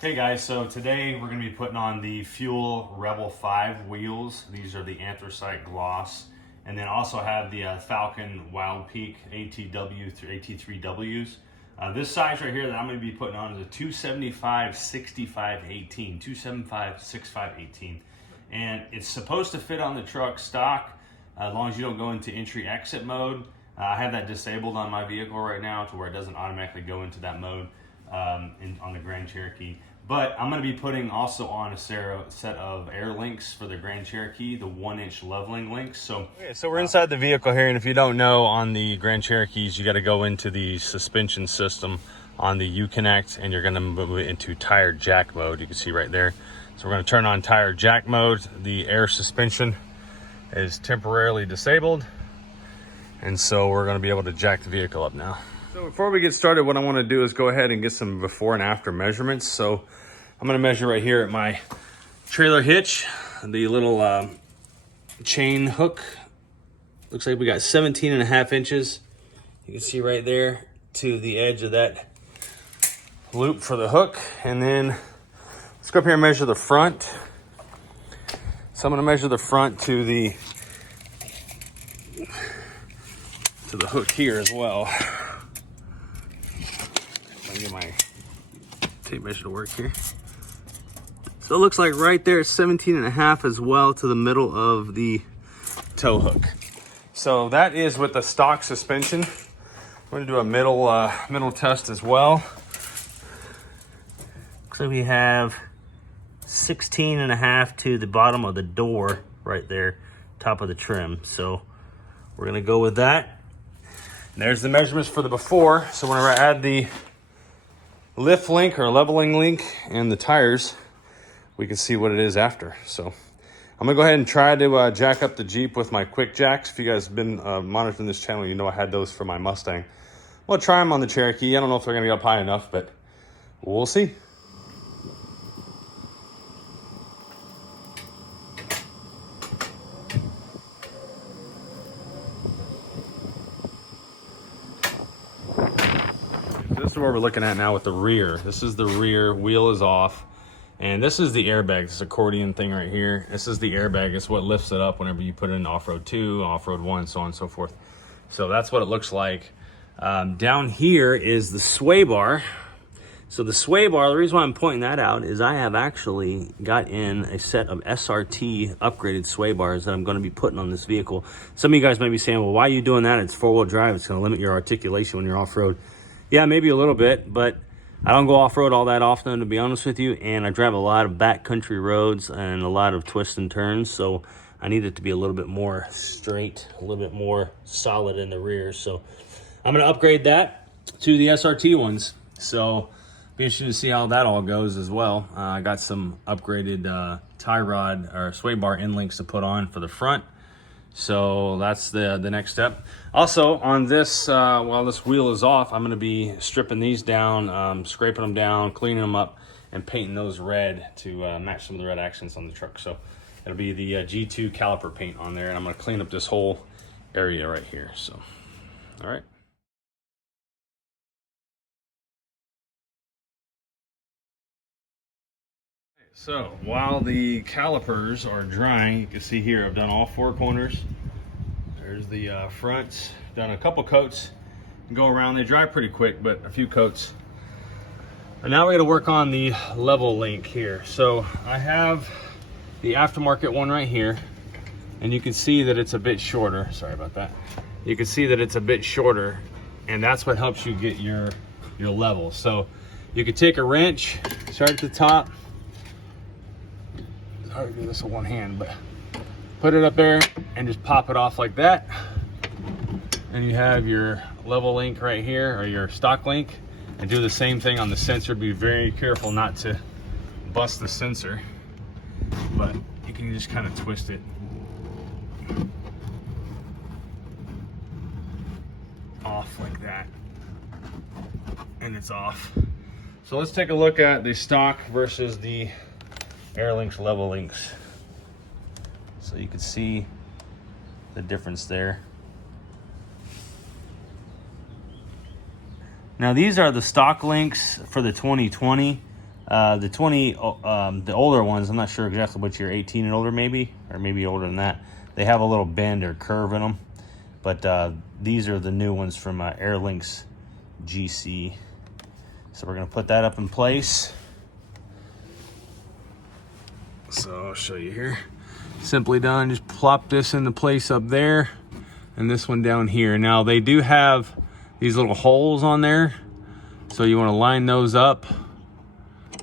Hey guys, so today we're going to be putting on the Fuel Rebel 5 wheels. These are the anthracite gloss, and then also have the Falken Wildpeak ATW through AT3Ws. This size right here that I'm going to be putting on is a 275/65/18, 275/65/18, and it's supposed to fit on the truck stock as long as you don't go into entry-exit mode. I have that disabled on my vehicle right now to where it doesn't automatically go into that mode on the Grand Cherokee. But I'm going to be putting also on a set of air links for the Grand Cherokee, the 1-inch leveling links. So we're inside the vehicle here, and if you don't know, on the Grand Cherokees, you got to go into the suspension system on the U-Connect, and you're going to move it into tire jack mode. You can see right there. So we're going to turn on tire jack mode. The air suspension is temporarily disabled, and so we're going to be able to jack the vehicle up now. So before we get started, what I want to do is go ahead and get some before and after measurements. So I'm going to measure right here at my trailer hitch, the little chain hook. Looks like we got 17.5 inches. You can see right there to the edge of that loop for the hook. And then let's go up here and measure the front. So I'm going to measure the front to the hook here as well. Get my tape measure to work here. So it looks like right there 17.5 as well to the middle of the tow hook. So that is with the stock suspension. I'm going to do a middle test as well. Looks like we have 16.5 to the bottom of the door right there, top of the trim. So we're going to go with that. And there's the measurements for the before. So whenever I add the lift link or leveling link and the tires, we can see what it is after. So I'm gonna go ahead and try to jack up the Jeep with my quick jacks. If you guys have been monitoring this channel, you know I had those for my Mustang. We'll try them on the Cherokee. I don't know if they're gonna get up high enough, but we'll see. This is what we're looking at now with the rear. This is the rear, wheel is off. And this is the airbag, this accordion thing right here. This is the airbag, it's what lifts it up whenever you put it in off-road 2, off-road 1, so on and so forth. So that's what it looks like. Down here is the sway bar. So the sway bar, the reason why I'm pointing that out is I have actually got in a set of SRT upgraded sway bars that I'm gonna be putting on this vehicle. Some of you guys might be saying, well, why are you doing that? It's four-wheel drive, it's gonna limit your articulation when you're off-road. Yeah, maybe a little bit, but I don't go off-road all that often, to be honest with you, and I drive a lot of backcountry roads and a lot of twists and turns, so I need it to be a little bit more straight, a little bit more solid in the rear. So I'm going to upgrade that to the SRT ones. So be interested to see how that all goes as well. I got some upgraded tie rod or sway bar end links to put on for the front. So that's the next step. Also on this, while this wheel is off, I'm going to be stripping these down, scraping them down, cleaning them up, and painting those red to match some of the red accents on the truck. So it'll be the G2 caliper paint on there, and I'm going to clean up this whole area right here. So, all right. So while the calipers are drying, you can see here I've done all 4 corners. There's the fronts, done a couple coats, go around. They dry pretty quick, but a few coats. And now we're gonna work on the level link here. So I have the aftermarket one right here, and you can see that it's a bit shorter. Sorry about that. You can see that it's a bit shorter, and that's what helps you get your level. So you could take a wrench, start at the top. It's hard to do this with one hand, but put it up there and just pop it off like that. And you have your level link right here, or your stock link. And do the same thing on the sensor. Be very careful not to bust the sensor, but you can just kind of twist it off like that, and it's off. So let's take a look at the stock versus the air links, level links. So you can see the difference there. Now these are the stock links for the 2020. The 20, the older ones, I'm not sure exactly what year, 18 and older maybe, or maybe older than that. They have a little bend or curve in them. But these are the new ones from Airlinks GC. So we're gonna put that up in place. So I'll show you here. Simply done, just plop this into place up there and this one down here. Now they do have these little holes on there. So you wanna line those up.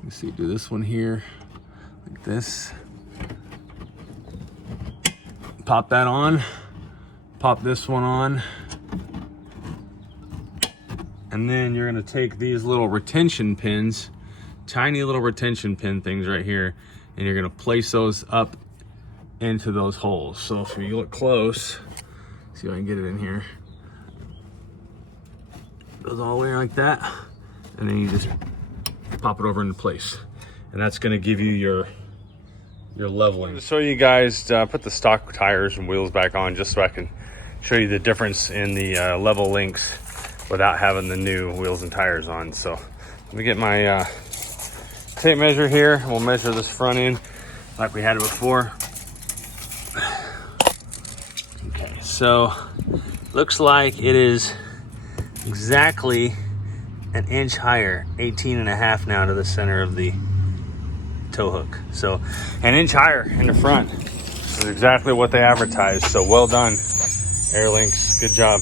Let's see, do this one here, like this. Pop that on, pop this one on. And then you're gonna take these little retention pins, tiny little retention pin things right here, and you're gonna place those up into those holes. So if you look close, see if I can get it in here. Goes all the way like that, and then you just pop it over into place. And that's gonna give you your leveling. To show you guys, put the stock tires and wheels back on just so I can show you the difference in the level links without having the new wheels and tires on. So let me get my tape measure here. We'll measure this front end like we had it before. Okay, so looks like it is exactly an inch higher, 18.5 now to the center of the tow hook. So an inch higher in the front. This is exactly what they advertised. So well done, Airlinks, good job.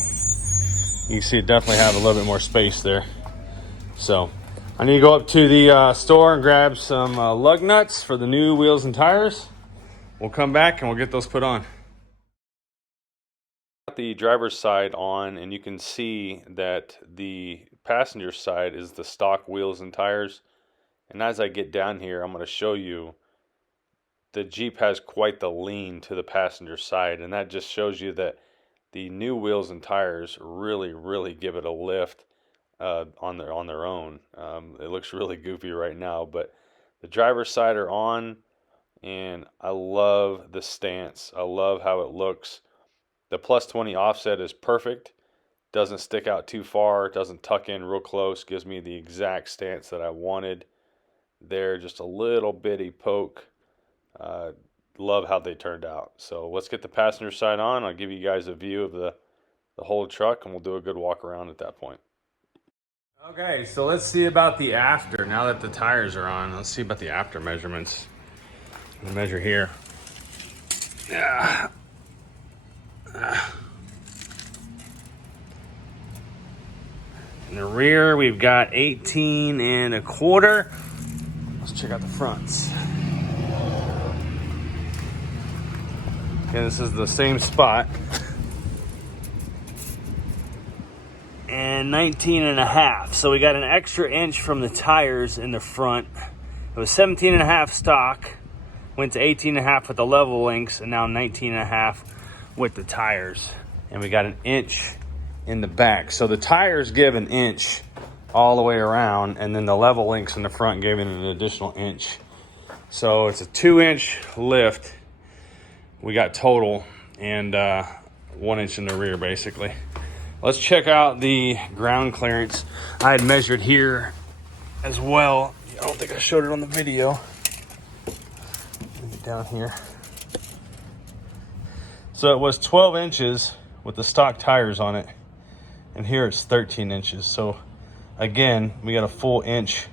You can see it definitely have a little bit more space there. So I need to go up to the store and grab some lug nuts for the new wheels and tires. We'll come back and we'll get those put on. Got the driver's side on, and you can see that the passenger side is the stock wheels and tires. And as I get down here, I'm going to show you the Jeep has quite the lean to the passenger side, and that just shows you that the new wheels and tires really give it a lift on their own. It looks really goofy right now, but the driver's side are on, and I love the stance. I love how it looks. The plus 20 offset is perfect. Doesn't stick out too far, doesn't tuck in real close, gives me the exact stance that I wanted there. Just a little bitty poke. Love how they turned out. So let's get the passenger side on. I'll give you guys a view of the whole truck, and we'll do a good walk around at that point. Okay, so let's see about the after. Now that the tires are on, let's see about the after measurements. I'll measure here. Yeah. In the rear, we've got 18.25. Let's check out the fronts. Okay, this is the same spot. And 19.5. So we got an extra inch from the tires in the front. It was 17.5 stock, went to 18.5 with the level links, and now 19.5 with the tires. And we got an inch in the back. So the tires give an inch all the way around, and then the level links in the front gave it an additional inch. So it's a 2-inch lift we got total, and 1 inch in the rear basically. Let's check out the ground clearance. I had measured here as well. I don't think I showed it on the video. Let me get down here. So it was 12 inches with the stock tires on it, and here it's 13 inches. So again, we got a full inch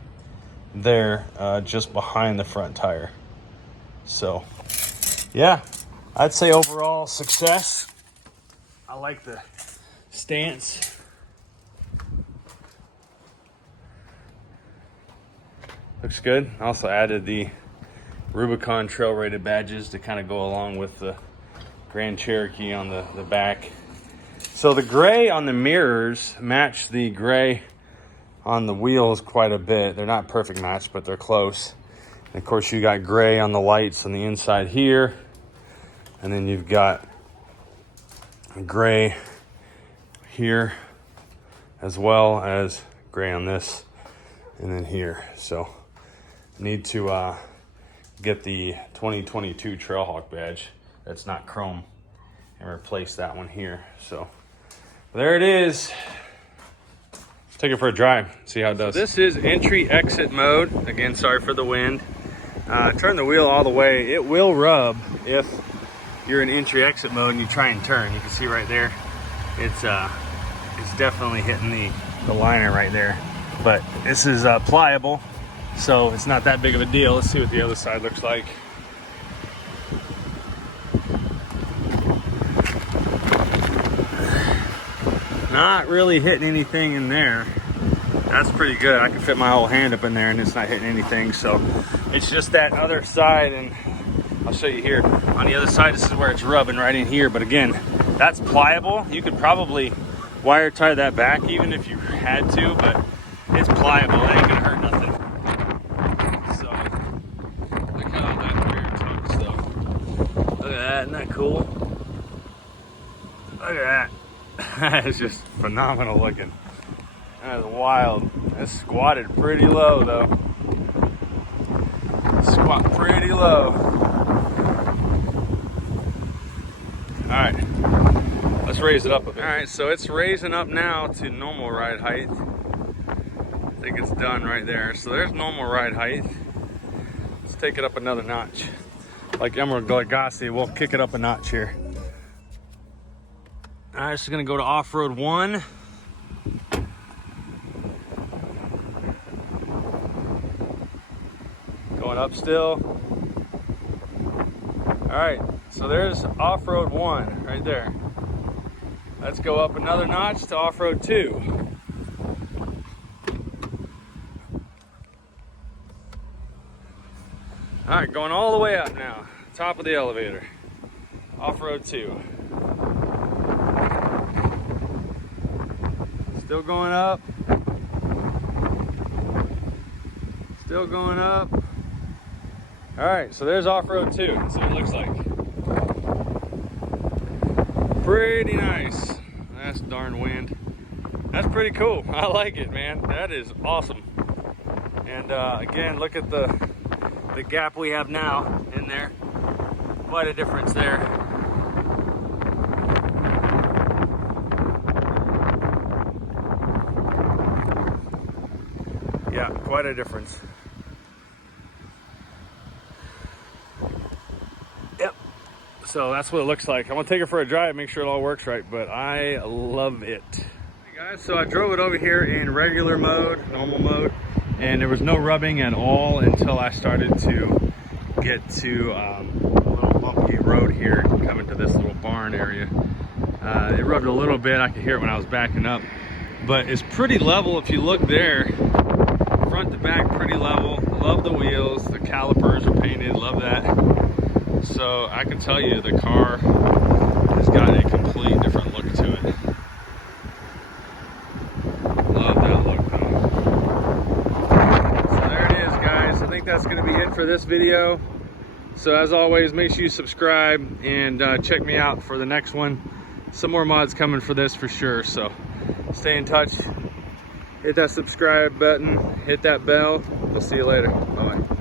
there just behind the front tire. So yeah, I'd say overall success. I like the stance. Looks good. I also added the Rubicon trail rated badges to kind of go along with the Grand Cherokee on the back. So the gray on the mirrors match the gray on the wheels quite a bit. They're not perfect match, but they're close. And of course you got gray on the lights on the inside here. And then you've got gray here, as well as gray on this, and then here. So need to get the 2022 Trailhawk badge that's not chrome and replace that one here. So there it is. take it for a drive, see how it does. So this is entry exit mode. Again, sorry for the wind. Turn the wheel all the way. It will rub if you're in entry exit mode and you try and turn. You can see right there, it's definitely hitting the liner right there. But this is pliable, so it's not that big of a deal. Let's see what the other side looks like. Not really hitting anything in there. That's pretty good. I can fit my whole hand up in there and it's not hitting anything. So it's just that other side, and I'll show you here. On the other side, this is where it's rubbing right in here. But again, that's pliable. You could probably wire tie that back even if you had to, but it's pliable. It ain't gonna hurt nothing. So look at all that rear tongue stuff. Look at that, isn't that cool? Look at that. That is just phenomenal looking. That is wild. It's squatted pretty low though. Squat pretty low. All right, let's raise it up a bit. All right, so it's raising up now to normal ride height. I think it's done right there. So there's normal ride height. Let's take it up another notch. Like Emerald Galaxy, we'll kick it up a notch here. All right, so gonna go to off-road 1. Going up still. All right, so there's off-road 1 right there. Let's go up another notch to off-road 2. All right, going all the way up now. Top of the elevator. Off-road 2. Still going up. Still going up. All right, so there's off-road 2. Let's see what it looks like. Pretty nice. That's darn wind. That's pretty cool. I like it, man. That is awesome. And again, look at the gap we have now in there. Quite a difference there. Yeah, quite a difference. Yep. So that's what it looks like. I'm gonna take it for a drive, make sure it all works right, but I love it. Hey guys, so I drove it over here in regular mode, normal mode, and there was no rubbing at all until I started to get to a little bumpy road here, coming to this little barn area. It rubbed a little bit. I could hear it when I was backing up, but it's pretty level. If you look there, front to back, pretty level. Love the wheels. The calipers are painted. Love that. So I can tell you the car has got a complete different look to it. Love that look though. So there it is, guys. I think that's going to be it for this video. So as always, make sure you subscribe and check me out for the next one. Some more mods coming for this for sure. So stay in touch. Hit that subscribe button, hit that bell. We'll see you later. Bye-bye.